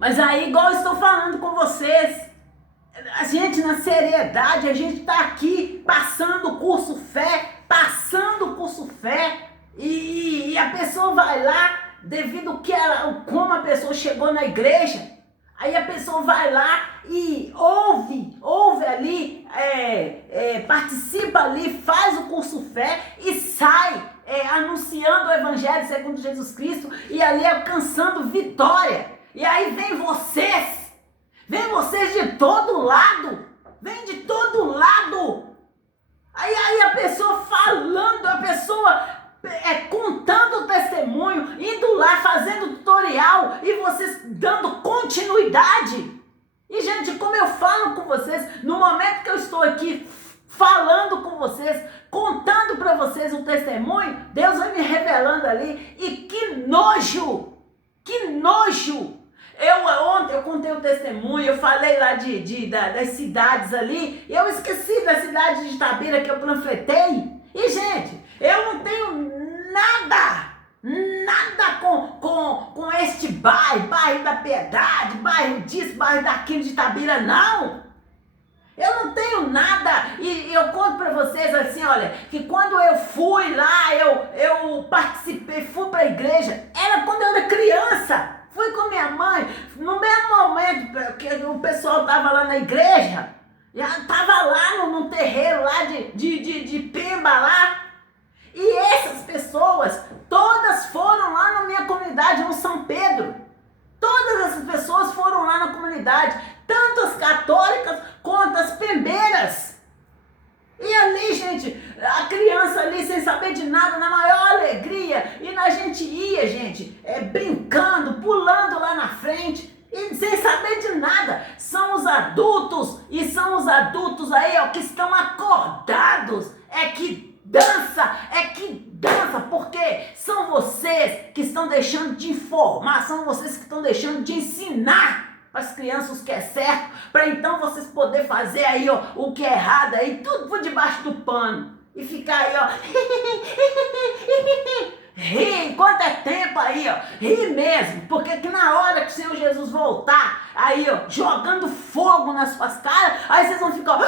Mas aí, igual eu estou falando com vocês, a gente na seriedade, a gente está aqui passando o curso fé, e a pessoa vai lá, devido que como a pessoa chegou na igreja, aí a pessoa vai lá e ouve ali, participa ali, faz o curso fé e sai anunciando o Evangelho segundo Jesus Cristo e ali alcançando vitória. E aí vem vocês de todo lado, Aí a pessoa falando, a pessoa contando o testemunho, indo lá, fazendo tutorial e vocês dando continuidade. E, gente, como eu falo com vocês, no momento que eu estou aqui falando com vocês, contando para vocês o testemunho, Deus vai me revelando ali. E que nojo! Ontem eu contei o testemunho, eu falei lá das cidades ali, eu esqueci da cidade de Itabira que eu panfletei. E, gente, eu não tenho nada com este bairro da Piedade, bairro disso, bairro daquilo de Itabira, não. Eu não tenho nada, e eu conto para vocês assim, olha, que quando eu fui lá, eu participei, fui para a igreja, era quando eu era criança. Fui com minha mãe, no mesmo momento que o pessoal estava lá na igreja, já estava lá no terreiro lá de Pemba lá, e essas pessoas, todas foram lá na minha comunidade, no São Pedro. Todas essas pessoas foram lá na comunidade, tanto as católicas quanto as pembeiras. E ali, gente, a criança ali sem saber de nada, na maior alegria, e a gente ia, gente, brincando, pulando lá na frente, e sem saber de nada. São os adultos aí, ó, que estão acordados, que dança, porque são vocês que estão deixando de informar, são vocês que estão deixando de ensinar para as crianças o que é certo, para então vocês poderem fazer aí, ó, o que é errado aí, tudo por debaixo do pano, e ficar aí, ó, ri enquanto é tempo aí, ó, ri mesmo, porque que na hora que o Senhor Jesus voltar, aí, ó, jogando fogo nas suas caras, aí vocês vão ficar,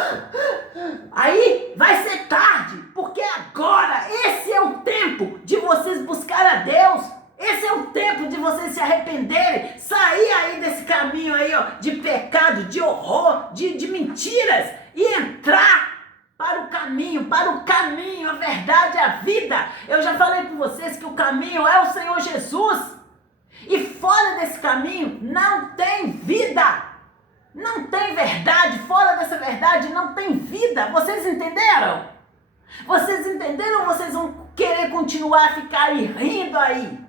aí vai ser tarde, porque agora esse é o tempo de vocês buscar a Deus. Esse é o tempo de vocês se arrependerem, sair aí desse caminho aí, ó, de pecado, de horror, de mentiras e entrar para o caminho, a verdade, a vida. Eu já falei com vocês que o caminho é o Senhor Jesus. E fora desse caminho não tem vida, não tem verdade, fora dessa verdade não tem vida. Vocês entenderam? Vocês entenderam ou vocês vão querer continuar a ficar aí rindo aí?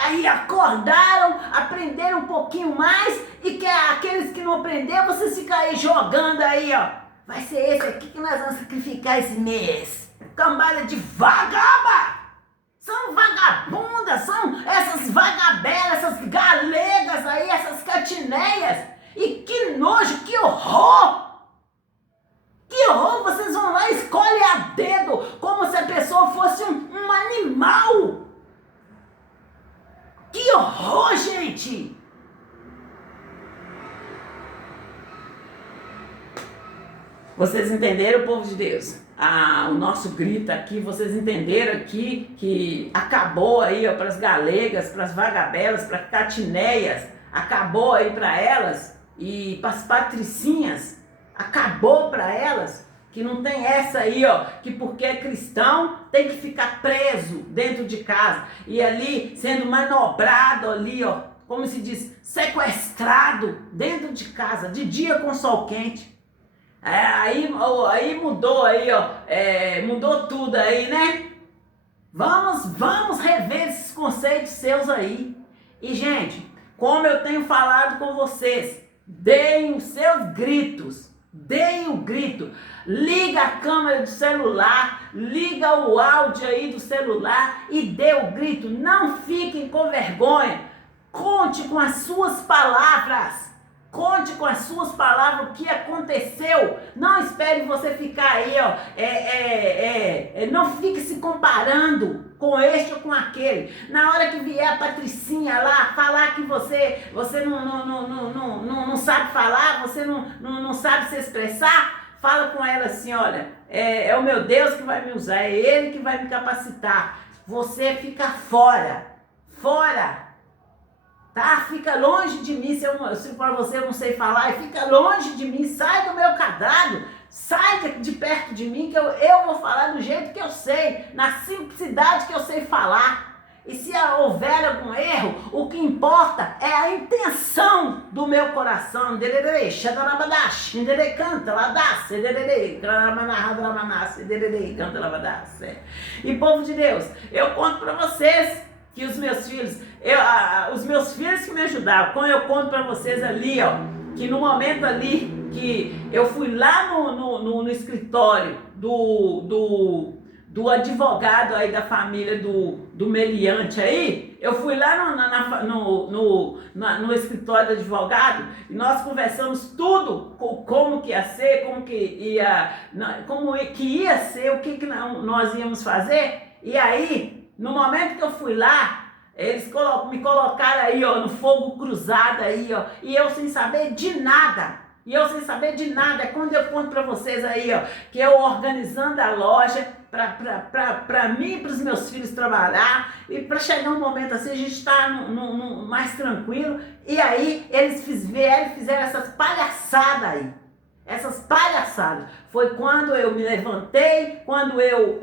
Aí acordaram, aprenderam um pouquinho mais, e que aqueles que não aprenderam, vocês ficam aí jogando aí, ó. Vai ser esse aqui que nós vamos sacrificar esse mês. Cambada de vagaba! São vagabundas, são essas vagabelas, essas galegas aí, essas catineias. E que nojo, que horror! Que horror, vocês vão lá e escolhem a dedo, como se a pessoa fosse um animal. Que horror, gente! Vocês entenderam, povo de Deus? O nosso grito aqui, vocês entenderam aqui que acabou aí para as galegas, para as vagabelas, para as catineias, acabou aí para elas, e para as patricinhas, acabou para elas, que não tem essa aí, ó, que porque é cristão tem que ficar preso dentro de casa e ali sendo manobrado ali, ó, como se diz, sequestrado dentro de casa, de dia com sol quente. Aí mudou aí, ó, mudou tudo aí, né? Vamos rever esses conceitos seus aí. E, gente, como eu tenho falado com vocês, deem os seus gritos. Deem o grito, liga a câmera do celular, liga o áudio aí do celular e dê o grito. Não fiquem com vergonha, conte com as suas palavras, o que aconteceu. Não espere você ficar aí, ó, não fique se comparando, com este ou com aquele. Na hora que vier a Patricinha lá falar que você não sabe falar, você não sabe se expressar, fala com ela assim, olha, é o meu Deus que vai me usar, é Ele que vai me capacitar. Você fica fora, tá? Fica longe de mim, se para você eu não sei falar, fica longe de mim, sai do meu quadrado, sai de perto de mim, que eu vou falar do jeito que eu sei, na simplicidade que eu sei falar. E se houver algum erro, o que importa é a intenção do meu coração. E povo de Deus, eu conto para vocês que os meus filhos que me ajudaram, quando eu conto para vocês ali, ó, que no momento ali que eu fui lá no escritório do advogado aí da família do meliante aí, eu fui lá no escritório do advogado e nós conversamos tudo, como que ia ser, como que ia ser, o que nós íamos fazer. E aí, no momento que eu fui lá, eles me colocaram aí, ó, no fogo cruzado aí, ó, e eu sem saber de nada. É quando eu conto pra vocês aí, ó, que eu organizando a loja pra mim e pros meus filhos trabalhar, e pra chegar um momento assim, a gente tá mais tranquilo, e aí eles fizeram essas palhaçadas aí. Essas palhaçadas. Foi quando eu me levantei, quando eu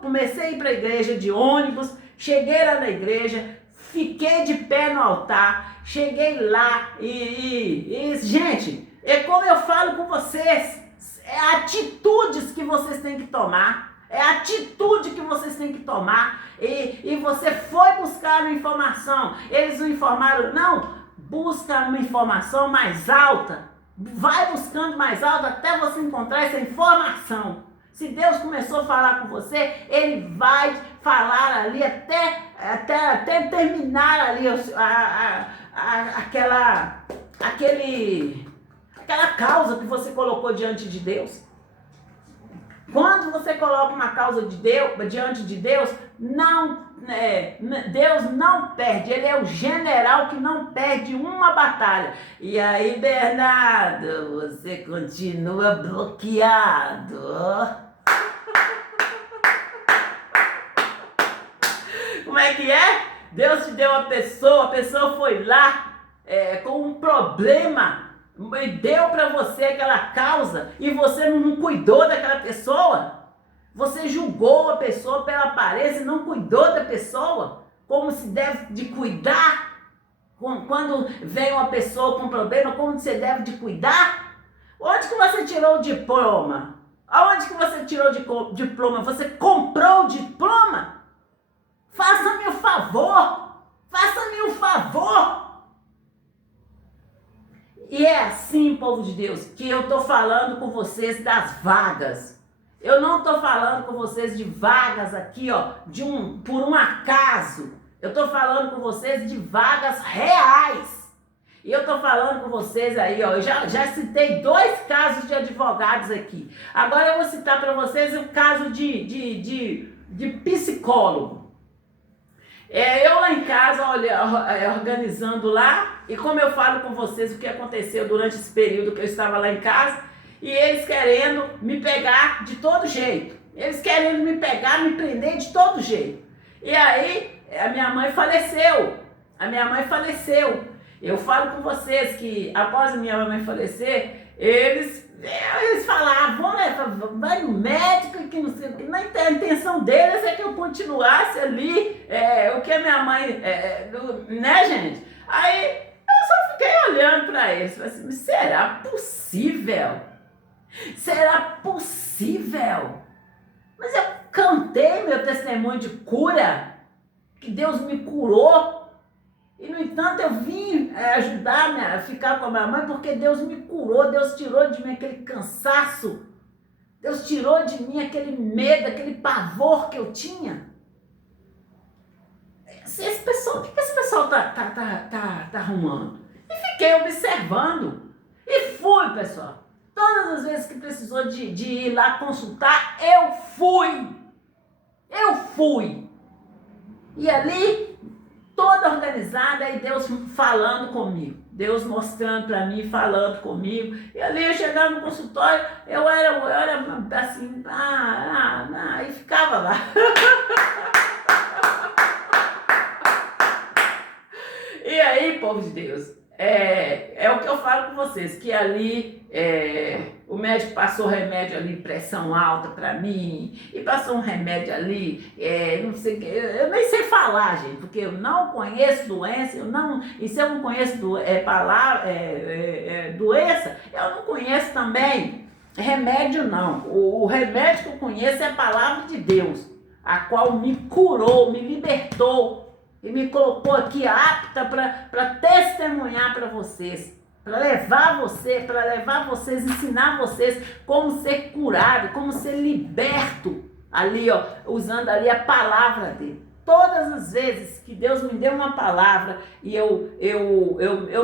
comecei a ir para a igreja de ônibus, cheguei lá na igreja, fiquei de pé no altar, cheguei lá e gente, é como eu falo com vocês, é atitudes que vocês têm que tomar. E você foi buscar uma informação, eles não informaram, não, busca uma informação mais alta. Vai buscando mais alto até você encontrar essa informação. Se Deus começou a falar com você, Ele vai falar ali até terminar ali aquela causa que você colocou diante de Deus. Quando você coloca uma causa diante de Deus, Deus não perde. Ele é o general que não perde uma batalha. E aí, Bernardo, você continua bloqueado. Como é que é? Deus te deu a pessoa foi lá com um problema, e deu para você aquela causa e você não cuidou daquela pessoa. Você julgou a pessoa pela aparência e não cuidou da pessoa como se deve de cuidar. Quando vem uma pessoa com problema, como você deve de cuidar? Onde que você tirou o diploma? Aonde que você tirou o diploma? Você comprou o diploma? Faça-me o favor! E é assim, povo de Deus, que eu estou falando com vocês das vagas. Eu não estou falando com vocês de vagas aqui, ó, por um acaso. Eu estou falando com vocês de vagas reais. E eu estou falando com vocês aí, ó, eu já citei 2 casos de advogados aqui. Agora eu vou citar para vocês o caso de psicólogo. Eu lá em casa, olha, organizando lá, e como eu falo com vocês o que aconteceu durante esse período que eu estava lá em casa, e eles querendo me pegar de todo jeito. Eles querendo me pegar, me prender de todo jeito. E aí, a minha mãe faleceu. Eu falo com vocês que após a minha mãe falecer, eles falavam, né? Vai no médico, que não sei o que. A intenção deles é que eu continuasse ali, o que a minha mãe, né, gente? Aí eu só fiquei olhando para eles, falei assim, será possível? Mas eu cantei meu testemunho de cura, que Deus me curou. E, no entanto, eu vim ajudar a ficar com a minha mãe porque Deus me curou, Deus tirou de mim aquele cansaço, Deus tirou de mim aquele medo, aquele pavor que eu tinha. O que esse pessoal tá arrumando? E fiquei observando. E fui, pessoal. Todas as vezes que precisou de ir lá consultar, eu fui. E ali, toda organizada, e Deus falando comigo. Deus mostrando para mim, falando comigo. E ali, eu chegando no consultório, eu era assim, e ficava lá. E aí, povo de Deus, é o que eu falo com vocês, que ali o médico passou remédio ali, pressão alta pra mim, e passou um remédio ali, não sei o que, eu nem sei falar, gente, porque eu não conheço doença, e se eu não conheço doença, eu não conheço também remédio não. O remédio que eu conheço é a palavra de Deus, a qual me curou, me libertou, e me colocou aqui apta para testemunhar para vocês, para levar vocês, ensinar vocês como ser curado, como ser liberto, ali ó, usando ali a palavra dele. Todas as vezes que Deus me deu uma palavra e eu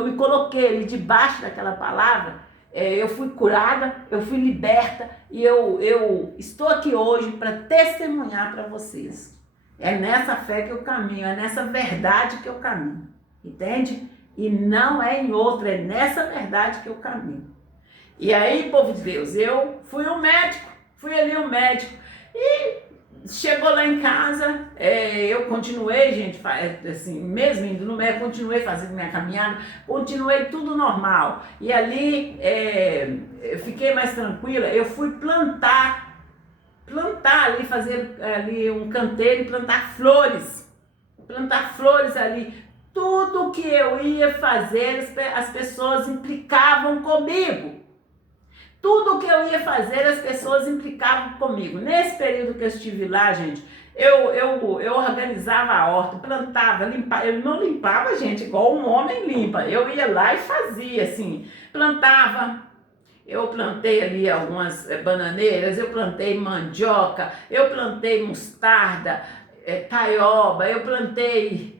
me coloquei ali debaixo daquela palavra, eu fui curada, eu fui liberta e eu estou aqui hoje para testemunhar para vocês. É nessa fé que eu caminho, é nessa verdade que eu caminho, entende? E não é em outra, é nessa verdade que eu caminho. E aí, povo de Deus, eu fui ali um médico, e chegou lá em casa, eu continuei, gente, assim, mesmo indo no médico, continuei fazendo minha caminhada, continuei tudo normal. E ali, eu fiquei mais tranquila, eu fui plantar ali, fazer ali um canteiro e plantar flores ali. Tudo que eu ia fazer, as pessoas implicavam comigo. Tudo que eu ia fazer, as pessoas implicavam comigo. Nesse período que eu estive lá, gente, eu organizava a horta, plantava, limpava. Eu não limpava, gente, igual um homem limpa. Eu ia lá e fazia, assim, plantava. Eu plantei ali algumas bananeiras, eu plantei mandioca, eu plantei mostarda, taioba, eu plantei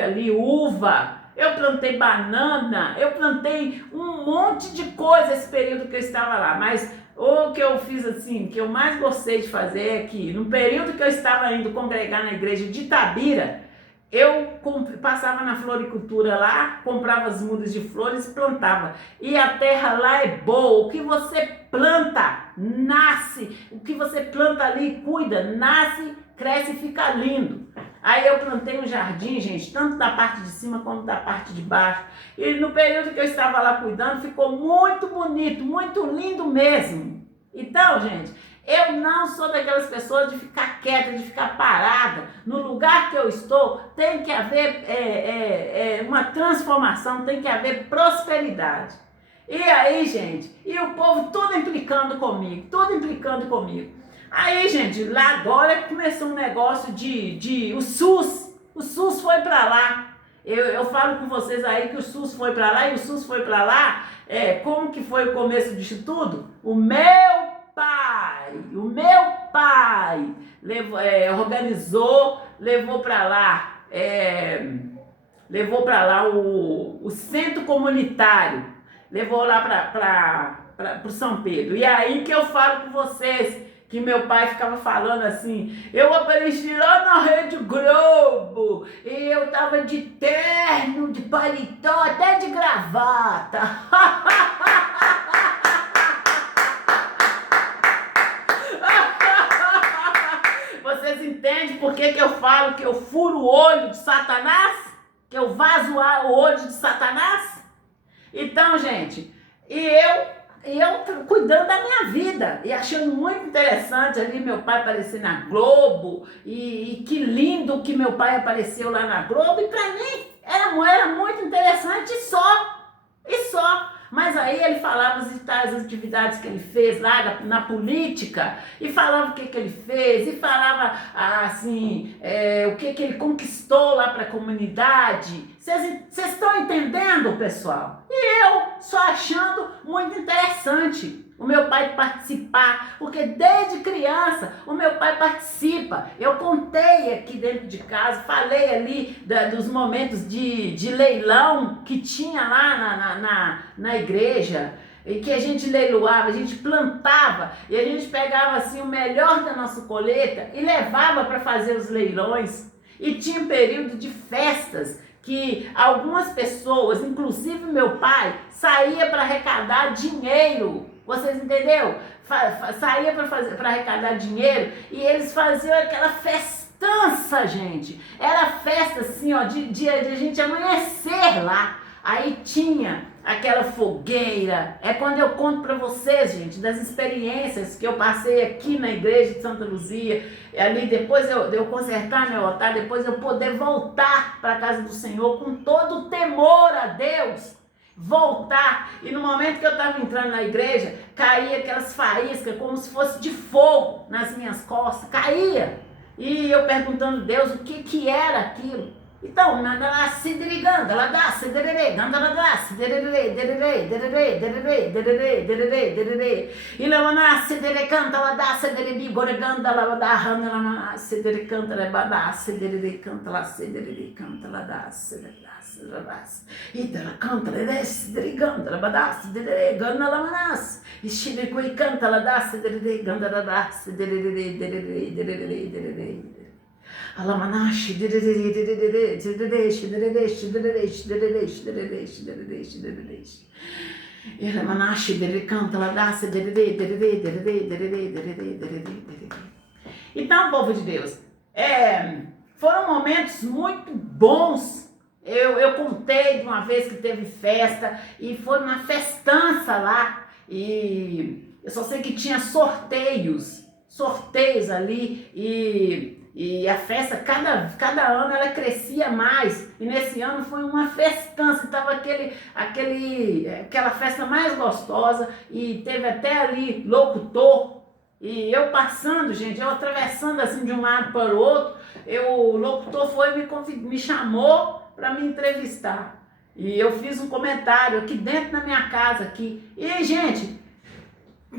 ali uva, eu plantei banana, eu plantei um monte de coisa esse período que eu estava lá. Mas o que eu fiz assim, que eu mais gostei de fazer é que no período que eu estava indo congregar na igreja de Itabira, eu passava na floricultura lá, comprava as mudas de flores e plantava. E a terra lá é boa. O que você planta, nasce. O que você planta ali, cuida, nasce, cresce e fica lindo. Aí eu plantei um jardim, gente, tanto da parte de cima como da parte de baixo. E no período que eu estava lá cuidando, ficou muito bonito, muito lindo mesmo. Então, gente, eu não sou daquelas pessoas de ficar quieta, de ficar parada. No lugar que eu estou, tem que haver uma transformação, tem que haver prosperidade. E aí, gente, e o povo tudo implicando comigo. Aí, gente, lá agora começou um negócio o SUS foi pra lá. Eu falo com vocês aí que o SUS foi pra lá, e o SUS foi pra lá, como que foi o começo disso tudo? O meu pai organizou, levou para lá o centro comunitário, levou lá para o São Pedro. E aí que eu falo com vocês, que meu pai ficava falando assim, eu apareci lá na Rede Globo, e eu tava de terno, de paletó, até de gravata. Vocês entendem por que eu falo que eu furo o olho de Satanás? Que eu vazo o olho de Satanás? Então, gente, e eu cuidando da minha vida e achando muito interessante ali meu pai aparecer na Globo, e que lindo que meu pai apareceu lá na Globo, e pra mim era muito interessante e só. Mas aí ele falava as atividades que ele fez lá na política, e falava o que ele fez, e falava assim, o que ele conquistou lá para a comunidade. Vocês estão entendendo, pessoal? E eu só achando muito interessante o meu pai participar, porque desde criança o meu pai participa. Eu contei aqui dentro de casa, falei ali dos momentos de leilão que tinha lá na igreja, e que a gente leiloava, a gente plantava, e a gente pegava assim o melhor da nossa colheita e levava para fazer os leilões. E tinha um período de festas que algumas pessoas, inclusive meu pai, saía para arrecadar dinheiro. Vocês entenderam? Saía para arrecadar dinheiro e eles faziam aquela festança, gente. Era festa assim, ó, de a gente amanhecer lá. Aí tinha aquela fogueira. É quando eu conto para vocês, gente, das experiências que eu passei aqui na igreja de Santa Luzia. Ali depois eu consertar meu altar, depois eu poder voltar para a casa do Senhor com todo o temor a Deus. Voltar. E no momento que eu estava entrando na igreja, caía aquelas faíscas como se fosse de fogo nas minhas costas. Caía. E eu perguntando a Deus o que era aquilo. Então, nada lá se dirigando, ela dá, se derere, nada lá dá, se derere, derere, derere, derere, derere, derere, derere. E lá lá se dere canta, ela dá, se dere bigoreganda, ela dá, rana lá, se dere canta, ela dá, se derere canta, lá se derere canta, ela dá, se dere dá, se dere dá. E ela canta, ela dá, se dere ganda, ela dá, se derere ganda, ela manas. E chile coi canta, ela dá, se derere ganda, ela dá, se derere derere derere derere. Alamanashi, então, povo de Deus, foram momentos muito bons. Eu contei de uma vez que teve festa e foi uma festança lá. E eu só sei que tinha sorteios ali e a festa, cada ano ela crescia mais. E nesse ano foi uma festança. Estava aquela festa mais gostosa. E teve até ali locutor. E eu passando, gente, eu atravessando assim de um lado para o outro. O locutor foi e me chamou para me entrevistar. E eu fiz um comentário aqui dentro da minha casa. Aqui. E, gente,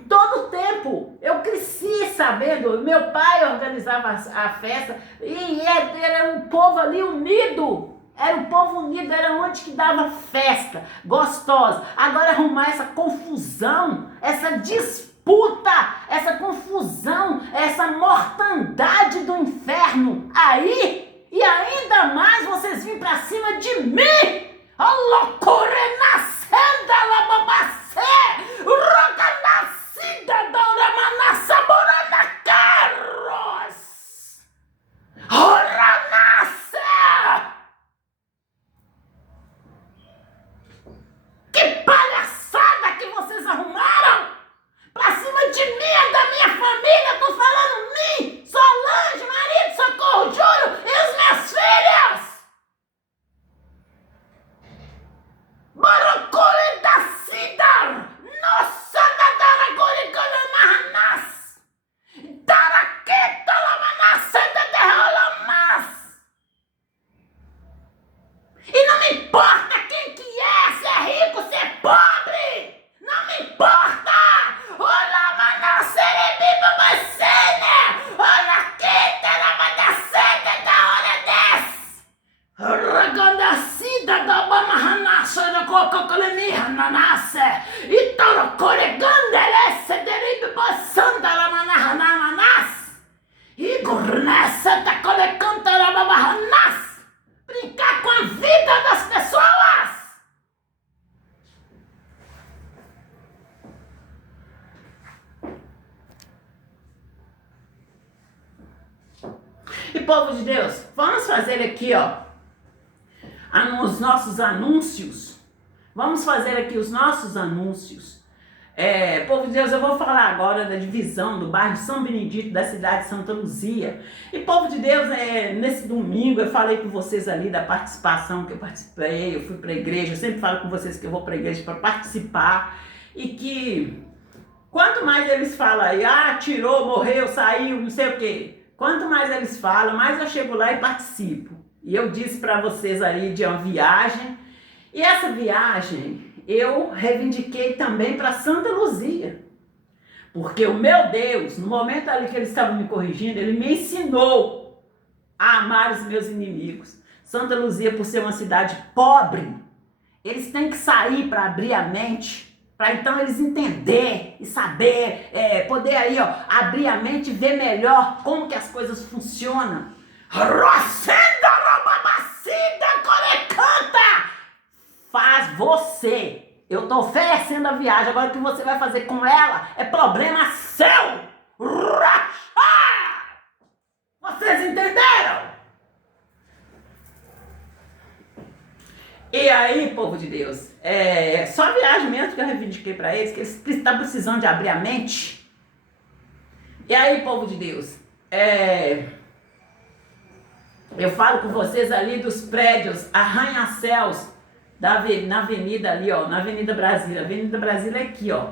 todo o tempo eu cresci sabendo, meu pai organizava a festa e era um povo ali unido, era um povo unido, era onde que dava festa gostosa. Agora arrumar essa confusão, essa disputa, essa confusão, essa mortandade do inferno aí, e ainda mais vocês vêm pra cima de mim, a loucura nascendo, a babacê, roca cidadora manassa morana carros, ora nasce. Que palhaçada que vocês arrumaram pra cima de mim e da minha família. Tô falando mim, Solange, marido, Socorro, Júlio e os meus filhos. Barocole da Cidar, nossa da Daragoricana Mahanas, Daraqueta Lamanassa da Derrolamas. E não me importa quem que é, se é rico, se é pobre, não me importa. Olá, Manassa, Erebiba, Macena, olá, Queta, Lamanassa da hora dessa. Ragandacida da Bamahanassa da Coca-Cola Nanassa e Torocoregandelessa deribe passando la Manahananas e Gurnessa da Colecanta da Bamahanas. Brincar com a vida das pessoas. E povo de Deus, vamos fazer aqui, ó, os nossos anúncios. Vamos fazer aqui os nossos anúncios. Povo de Deus, eu vou falar agora da divisão do bairro São Benedito da cidade de Santa Luzia. E povo de Deus, nesse domingo eu falei com vocês ali da participação que eu participei, eu fui para a igreja, eu sempre falo com vocês que eu vou para a igreja para participar e que quanto mais eles falam aí, tirou, morreu, saiu, não sei o quê, quanto mais eles falam, mais eu chego lá e participo. E eu disse para vocês ali de uma viagem, e essa viagem eu reivindiquei também para Santa Luzia, porque o meu Deus, no momento ali que eles estavam me corrigindo, ele me ensinou a amar os meus inimigos. Santa Luzia, por ser uma cidade pobre, eles têm que sair para abrir a mente, para então eles entender e saber, poder aí, ó, abrir a mente e ver melhor como que as coisas funcionam. Rocenda Robamacida Corecanta! Faz você. Eu tô oferecendo a viagem, agora o que você vai fazer com ela é problema seu! Vocês entenderam? E aí, povo de Deus, só a viagem mesmo que eu reivindiquei para eles, que eles estão precisando de abrir a mente. E aí, povo de Deus, eu falo com vocês ali dos prédios arranha-céus na avenida ali, ó, na Avenida Brasília. A Avenida Brasília é aqui, ó.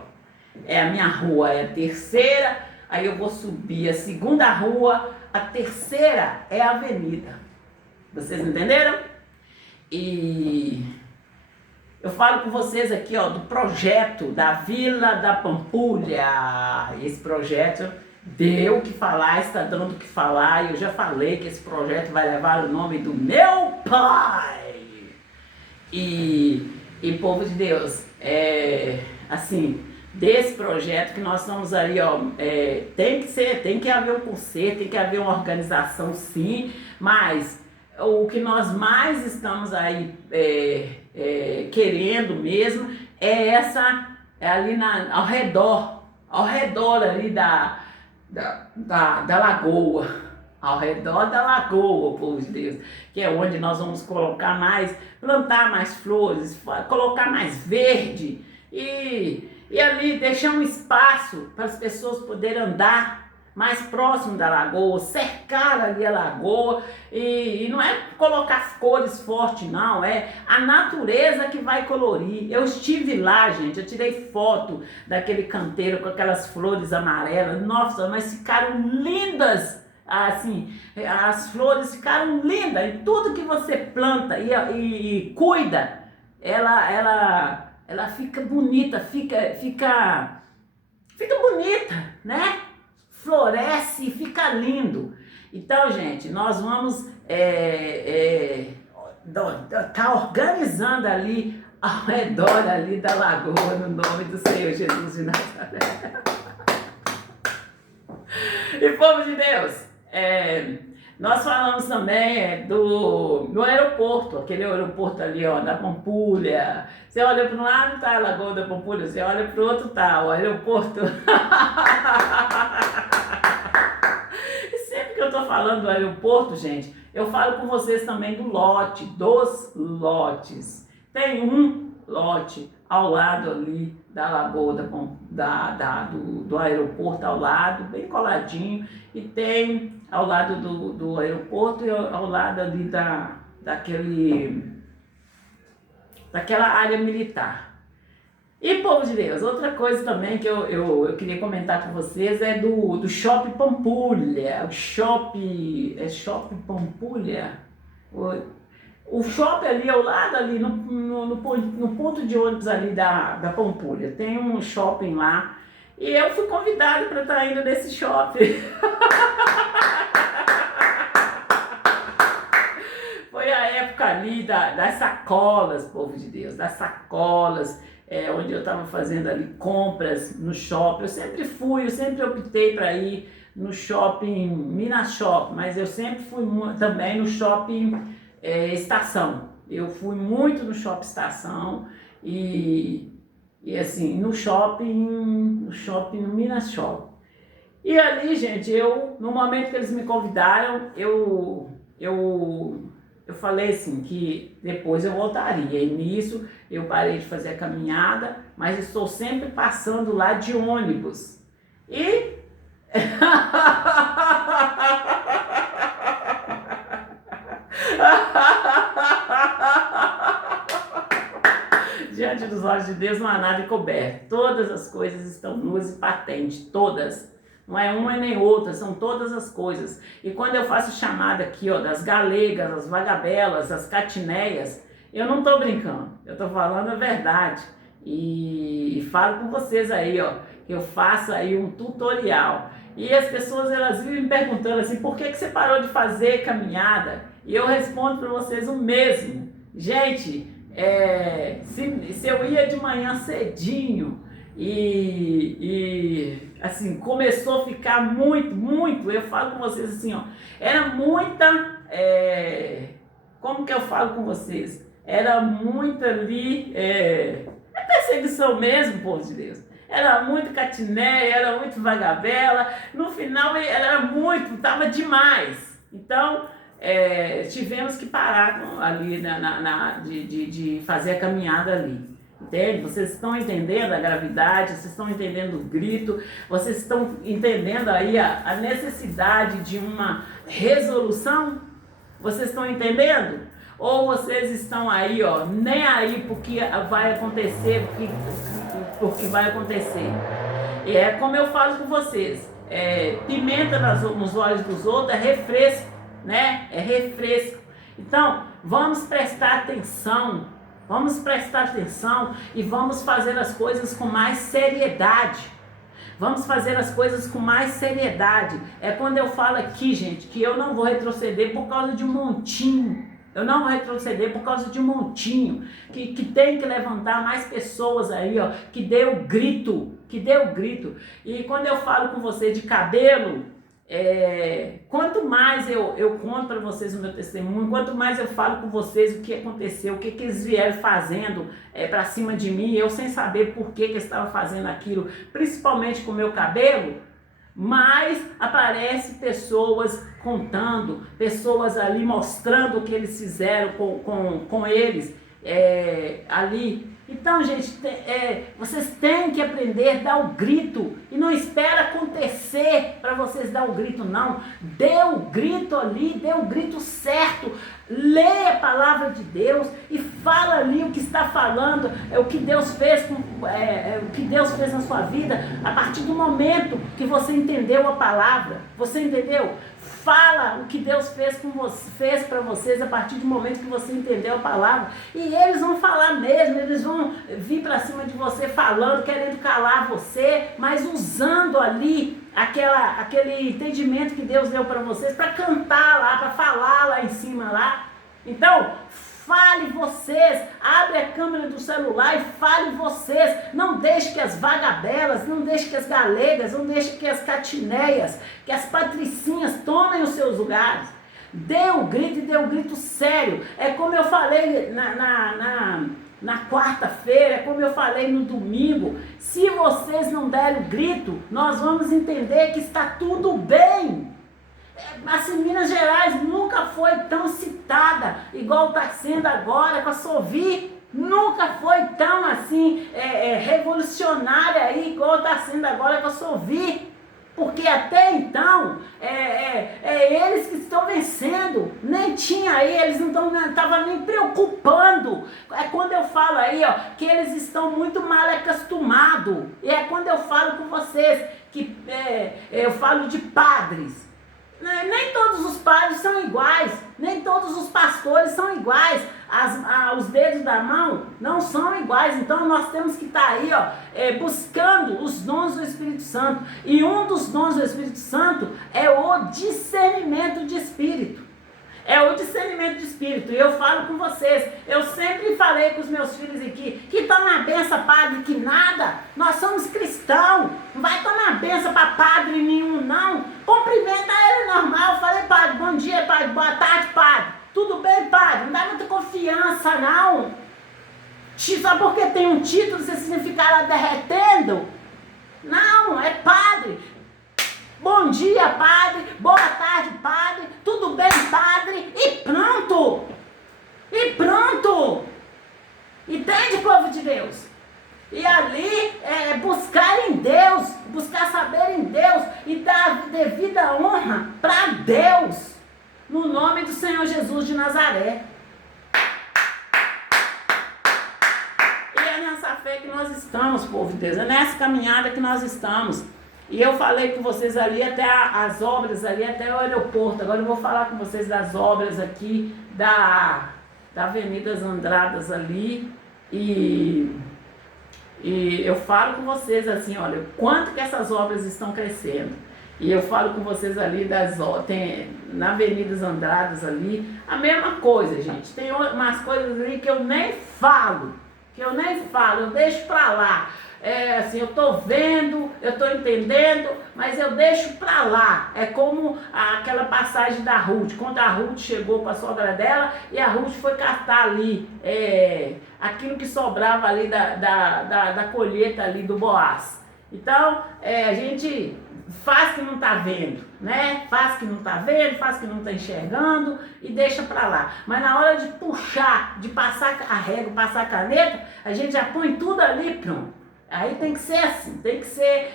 É a minha rua, é a terceira, aí eu vou subir a segunda rua, a terceira é a avenida. Vocês entenderam? E eu falo com vocês aqui, ó, do projeto da Vila da Pampulha. Esse projeto deu o que falar, está dando o que falar, e eu já falei que esse projeto vai levar o nome do meu pai. E povo de Deus, assim, desse projeto que nós estamos aí, ó, tem que haver um conserto, tem que haver uma organização, sim, mas o que nós mais estamos aí querendo mesmo é ali ao redor ali da lagoa, ao redor da lagoa, povo de Deus, que é onde nós vamos plantar mais flores, colocar mais verde e ali deixar um espaço para as pessoas poderem andar mais próximo da lagoa, cercar ali a lagoa e não é colocar cores fortes não, é a natureza que vai colorir. Eu estive lá, gente, eu tirei foto daquele canteiro com aquelas flores amarelas, nossa, mas ficaram lindas, assim, as flores ficaram lindas, e tudo que você planta e cuida, ela fica bonita, fica bonita, né? Floresce e fica lindo. Então, gente, nós vamos tá organizando ali ao redor ali da lagoa, no nome do Senhor Jesus de Nazaré. E povo de Deus, nós falamos também do aeroporto, aquele aeroporto ali, ó, da Pampulha. Você olha para um lado, tá a Lagoa da Pampulha, você olha para o outro, tá o aeroporto. E sempre que eu tô falando do aeroporto, gente, eu falo com vocês também dos lotes. Tem um lote ao lado ali da Lagoa do aeroporto, ao lado, bem coladinho, e tem ao lado do aeroporto e ao lado ali daquela área militar. E, povo de Deus, outra coisa também que eu queria comentar com vocês é do Shopping Pampulha. O Shopping Pampulha? O shopping ali ao lado, ali no ponto de ônibus ali da Pampulha. Tem um shopping lá. E eu fui convidada para estar indo nesse shopping. Foi a época ali das sacolas, povo de Deus, das sacolas, onde eu estava fazendo ali compras no shopping. Eu sempre optei para ir no shopping Minas Shop, mas eu sempre fui também no shopping Estação. Eu fui muito no shopping Estação e assim, no shopping no Minas Shop. E ali, gente, no momento que eles me convidaram, eu falei assim, que depois eu voltaria. E nisso eu parei de fazer a caminhada, mas estou sempre passando lá de ônibus. E diante dos olhos de Deus não há nada encoberto. Todas as coisas estão nuas e patentes, todas. Não é uma nem outra, são todas as coisas. E quando eu faço chamada aqui, ó, das galegas, as vagabelas, as catineias, eu não estou brincando, eu estou falando a verdade. E falo com vocês aí, ó, eu faço aí um tutorial. E as pessoas, elas vivem me perguntando assim, por que você parou de fazer caminhada? E eu respondo para vocês o mesmo. Gente, se eu ia de manhã cedinho, assim, começou a ficar muito, eu falo com vocês assim, ó, era muita, como que eu falo com vocês? Era muita ali, perseguição mesmo, povo de Deus. Era muito catiné, era muito vagabela, no final era muito, tava demais. Então, tivemos que parar ali de fazer a caminhada ali. Entende? Vocês estão entendendo a gravidade, vocês estão entendendo o grito, vocês estão entendendo aí a necessidade de uma resolução? Vocês estão entendendo? Ou vocês estão aí, ó, nem aí porque vai acontecer, porque vai acontecer? E é como eu falo com vocês, pimenta nos olhos dos outros é refresco, né? É refresco. Então, vamos prestar atenção. Vamos prestar atenção e vamos fazer as coisas com mais seriedade. Vamos fazer as coisas com mais seriedade. É quando eu falo aqui, gente, que eu não vou retroceder por causa de um montinho. Eu não vou retroceder por causa de um montinho. Que tem que levantar mais pessoas aí, ó, que dê o grito. Que dê o grito. E quando eu falo com você de cabelo, quanto mais eu conto para vocês o meu testemunho, quanto mais eu falo com vocês o que aconteceu, o que eles vieram fazendo para cima de mim, eu sem saber por que eles estavam fazendo aquilo, principalmente com o meu cabelo, mais aparece pessoas contando, pessoas ali mostrando o que eles fizeram com eles ali. Então, gente, vocês têm que aprender a dar o grito e não espera acontecer para vocês dar o grito, não. Dê o grito ali, dê o grito certo, lê a palavra de Deus e fala ali o que está falando, o que Deus fez, o que Deus fez na sua vida a partir do momento que você entendeu a palavra. Você entendeu? Fala o que Deus fez para vocês a partir do momento que você entendeu a palavra. E eles vão falar mesmo, eles vão vir para cima de você falando, querendo calar você, mas usando ali aquele entendimento que Deus deu para vocês, para cantar lá, para falar lá em cima lá. Então, fale vocês, abre a câmera do celular e fale vocês, não deixe que as vagabelas, não deixe que as galegas, não deixe que as catineias, que as patricinhas tomem os seus lugares. Dê o grito e dê o grito sério. É como eu falei na quarta-feira, é como eu falei no domingo, se vocês não derem o grito, nós vamos entender que está tudo bem. Assim, Minas Gerais nunca foi tão citada, igual está sendo agora com a Sovi, nunca foi tão assim, revolucionária aí, igual está sendo agora com a Sovi, porque até então, eles que estão vencendo, nem tinha aí, eles não estavam nem preocupando. É quando eu falo aí, ó, que eles estão muito mal acostumados, e é quando eu falo com vocês, que eu falo de padres. Nem todos os padres são iguais, nem todos os pastores são iguais, os dedos da mão não são iguais, então nós temos que estar aí, ó, buscando os dons do Espírito Santo, e um dos dons do Espírito Santo é o discernimento de espírito. É o discernimento de espírito. E eu falo com vocês, eu sempre falei com os meus filhos aqui, que toma benção padre que nada, nós somos cristãos, não vai tomar benção para padre nenhum não, cumprimenta ele normal. Eu falei, padre, bom dia padre, boa tarde padre, tudo bem padre, não dá muita confiança não, só porque tem um título você se ficar lá derretendo, não, é padre. Bom dia, padre. Boa tarde, padre. Tudo bem, padre? E pronto. E pronto. Entende, povo de Deus? E ali buscar em Deus, buscar saber em Deus e dar devida honra para Deus, no nome do Senhor Jesus de Nazaré. E é nessa fé que nós estamos, povo de Deus. É nessa caminhada que nós estamos. E eu falei com vocês ali até as obras ali, até o aeroporto. Agora eu vou falar com vocês das obras aqui da Avenida Andradas ali. E eu falo com vocês assim, olha, quanto que essas obras estão crescendo. E eu falo com vocês ali na Avenida Andradas ali, a mesma coisa, gente. Tem umas coisas ali que eu nem falo, eu deixo pra lá. assim, eu estou vendo, eu estou entendendo, mas eu deixo para lá. É como aquela passagem da Ruth, quando a Ruth chegou com a sogra dela e a Ruth foi catar ali aquilo que sobrava ali da colheita ali do Boaz. Então, a gente faz que não está vendo, né? Faz que não está vendo, faz que não está enxergando e deixa para lá. Mas na hora de puxar, de passar a régua, passar a caneta, a gente já põe tudo ali, pronto. Aí tem que ser assim, tem que ser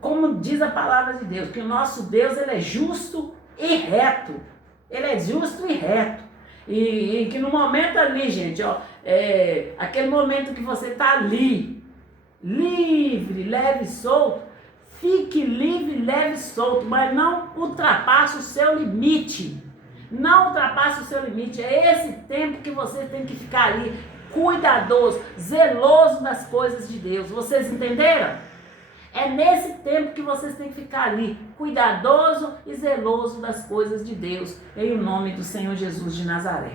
como diz a palavra de Deus, que o nosso Deus, ele é justo e reto. Ele é justo e reto. E que no momento ali, gente, aquele momento que você está ali, livre, leve e solto, fique livre, leve e solto, mas não ultrapasse o seu limite. Não ultrapasse o seu limite. É esse tempo que você tem que ficar ali, cuidadoso, zeloso das coisas de Deus. Vocês entenderam? É nesse tempo que vocês têm que ficar ali, cuidadoso e zeloso das coisas de Deus, em o nome do Senhor Jesus de Nazaré.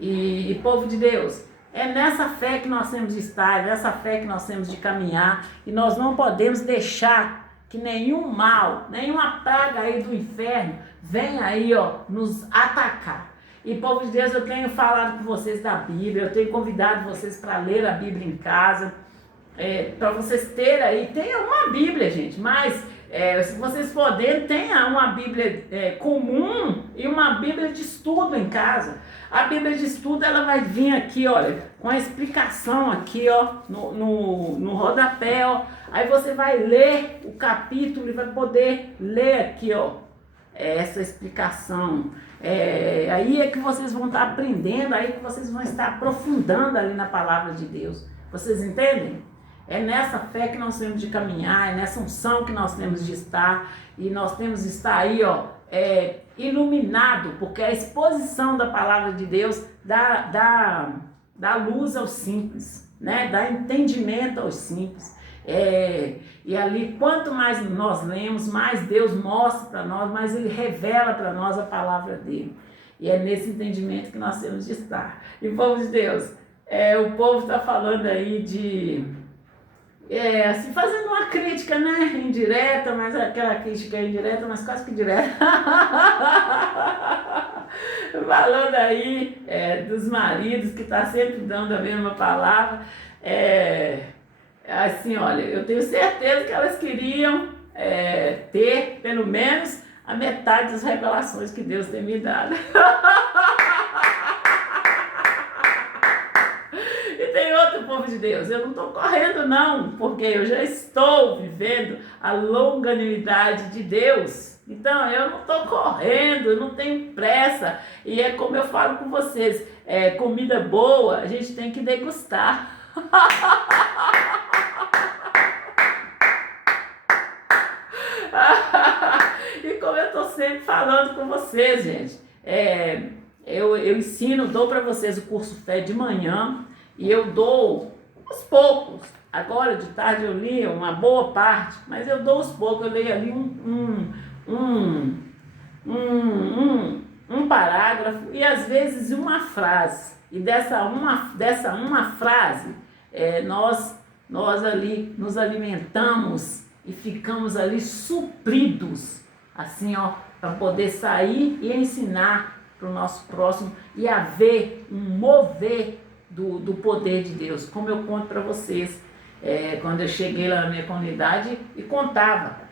E povo de Deus, é nessa fé que nós temos de estar, é nessa fé que nós temos de caminhar, e nós não podemos deixar que nenhum mal, nenhuma praga aí do inferno venha aí, nos atacar. E povo de Deus, eu tenho falado com vocês da Bíblia, eu tenho convidado vocês para ler a Bíblia em casa, para vocês terem aí, tenha uma Bíblia, gente, mas se vocês puderem, tenha uma Bíblia comum e uma Bíblia de estudo em casa. A Bíblia de estudo, ela vai vir aqui, olha, com a explicação aqui, no rodapé, aí você vai ler o capítulo e vai poder ler aqui, essa explicação. Aí é que vocês vão estar aprendendo, aí que vocês vão estar aprofundando ali na palavra de Deus. Vocês entendem? É nessa fé que nós temos de caminhar, é nessa unção que nós temos de estar, e nós temos de estar aí, iluminado, porque a exposição da palavra de Deus dá luz aos simples, né? Dá entendimento aos simples. E ali, quanto mais nós lemos, mais Deus mostra para nós, mais Ele revela para nós a palavra dele. E é nesse entendimento que nós temos de estar. E povo de Deus, o povo está falando aí de... assim, fazendo uma crítica, né, indireta, mas aquela crítica indireta, mas quase que direta. Falando aí dos maridos que tá sempre dando a mesma palavra. Assim, olha, eu tenho certeza que elas queriam ter, pelo menos, a metade das revelações que Deus tem me dado. Tem outro povo de Deus, eu não estou correndo não, porque eu já estou vivendo a longanimidade de Deus. Então eu não estou correndo, eu não tenho pressa. E é como eu falo com vocês, comida boa a gente tem que degustar. E como eu estou sempre falando com vocês, gente, eu ensino, dou para vocês o curso Fé de manhã. E eu dou aos poucos. Agora de tarde eu li uma boa parte, mas eu dou aos poucos. Eu leio ali um parágrafo e às vezes uma frase. E dessa uma frase, nós ali nos alimentamos e ficamos ali supridos, assim, para poder sair e ensinar para o nosso próximo e haver um mover do poder de Deus. Como eu conto para vocês, quando eu cheguei lá na minha comunidade e contava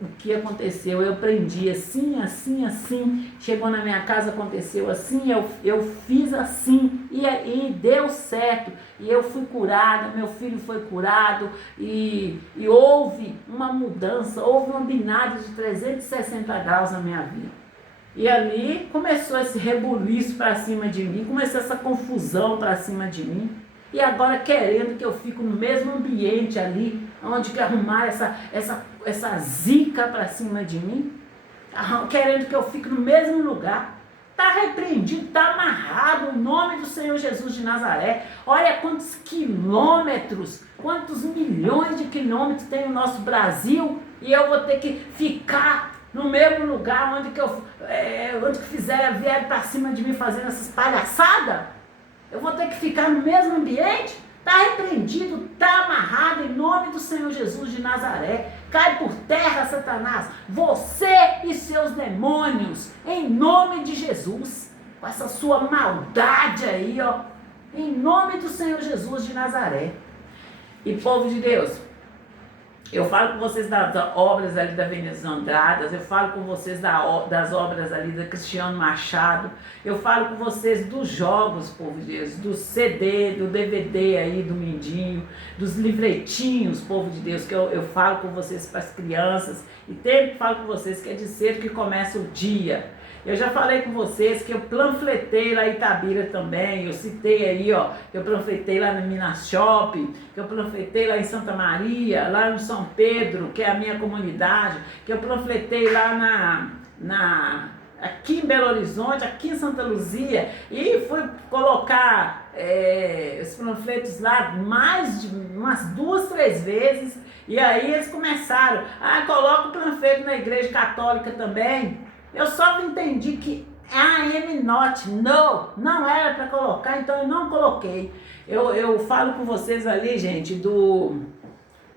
o que aconteceu, eu aprendi assim, assim, assim, chegou na minha casa, aconteceu assim, eu fiz assim, e deu certo, e eu fui curada, meu filho foi curado, e houve uma mudança, houve uma binada de 360 graus na minha vida. E ali começou esse rebuliço para cima de mim, começou essa confusão para cima de mim. E agora querendo que eu fique no mesmo ambiente ali, onde que arrumar essa zica para cima de mim, querendo que eu fique no mesmo lugar. Está repreendido, está amarrado o nome do Senhor Jesus de Nazaré. Olha quantos quilômetros, quantos milhões de quilômetros tem o nosso Brasil, e eu vou ter que ficar no mesmo lugar onde que vieram para cima de mim fazendo essas palhaçadas. Eu vou ter que ficar no mesmo ambiente? Está repreendido, está amarrado em nome do Senhor Jesus de Nazaré. Cai por terra, Satanás, você e seus demônios, em nome de Jesus. Com essa sua maldade aí, ó, em nome do Senhor Jesus de Nazaré. E povo de Deus, eu falo com vocês das obras ali da Veneza Andradas, eu falo com vocês das obras ali da Cristiano Machado, eu falo com vocês dos jogos, povo de Deus, do CD, do DVD aí do Mindinho, dos livretinhos, povo de Deus, que eu falo com vocês para as crianças, e sempre falo com vocês que é de cedo que começa o dia. Eu já falei com vocês que eu panfletei lá em Itabira também, eu citei aí, ó, eu panfletei lá no Minas Shopping, que eu panfletei lá em Santa Maria, lá no São Pedro, que é a minha comunidade, que eu panfletei lá aqui em Belo Horizonte, aqui em Santa Luzia, e fui colocar os panfletos lá mais de umas 2, 3 vezes, e aí eles começaram, coloca o panfleto na igreja católica também. Eu só entendi que am not, não era para colocar, então eu não coloquei. Eu falo com vocês ali, gente,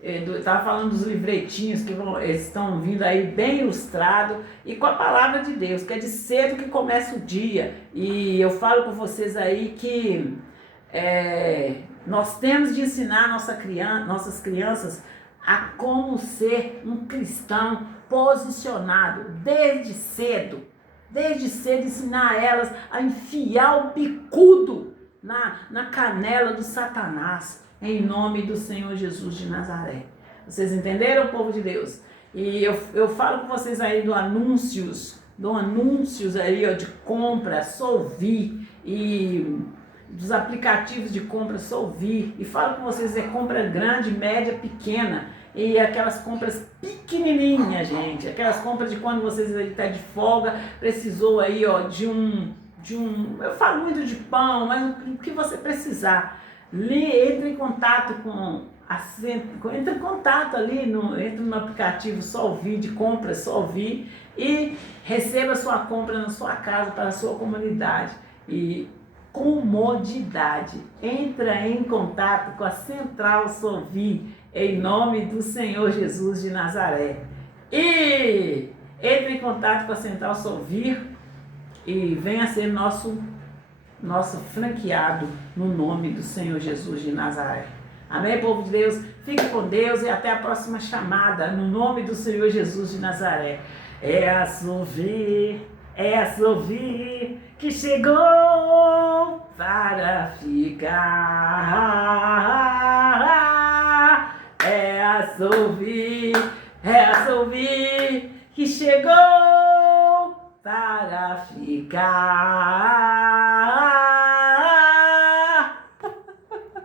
estava falando dos livretinhos que eles estão vindo aí bem ilustrados e com a palavra de Deus, que é de cedo que começa o dia. E eu falo com vocês aí que nós temos de ensinar nossas crianças a como ser um cristão posicionado desde cedo ensinar elas a enfiar o bicudo na canela do Satanás, em nome do Senhor Jesus de Nazaré. Vocês entenderam, povo de Deus? E eu falo com vocês aí do anúncios aí, ó, de compra, Solvi, e dos aplicativos de compra Solvi, e falo com vocês compra grande, média, pequena, e aquelas compras pequenininhas, gente, aquelas compras de quando vocês estão de folga, precisou aí, ó, de um, eu falo muito de pão, mas o que você precisar, entre em contato entre em contato ali, entre no aplicativo Solvi, de compras Solvi, e receba sua compra na sua casa, para a sua comunidade, e comodidade, entra em contato com a Central Solvi, em nome do Senhor Jesus de Nazaré. E entre em contato com a Central Solvi e venha ser nosso franqueado no nome do Senhor Jesus de Nazaré. Amém, povo de Deus? Fique com Deus e até a próxima chamada, no nome do Senhor Jesus de Nazaré. É a Solvi que chegou para ficar. É a Solvi que chegou para ficar.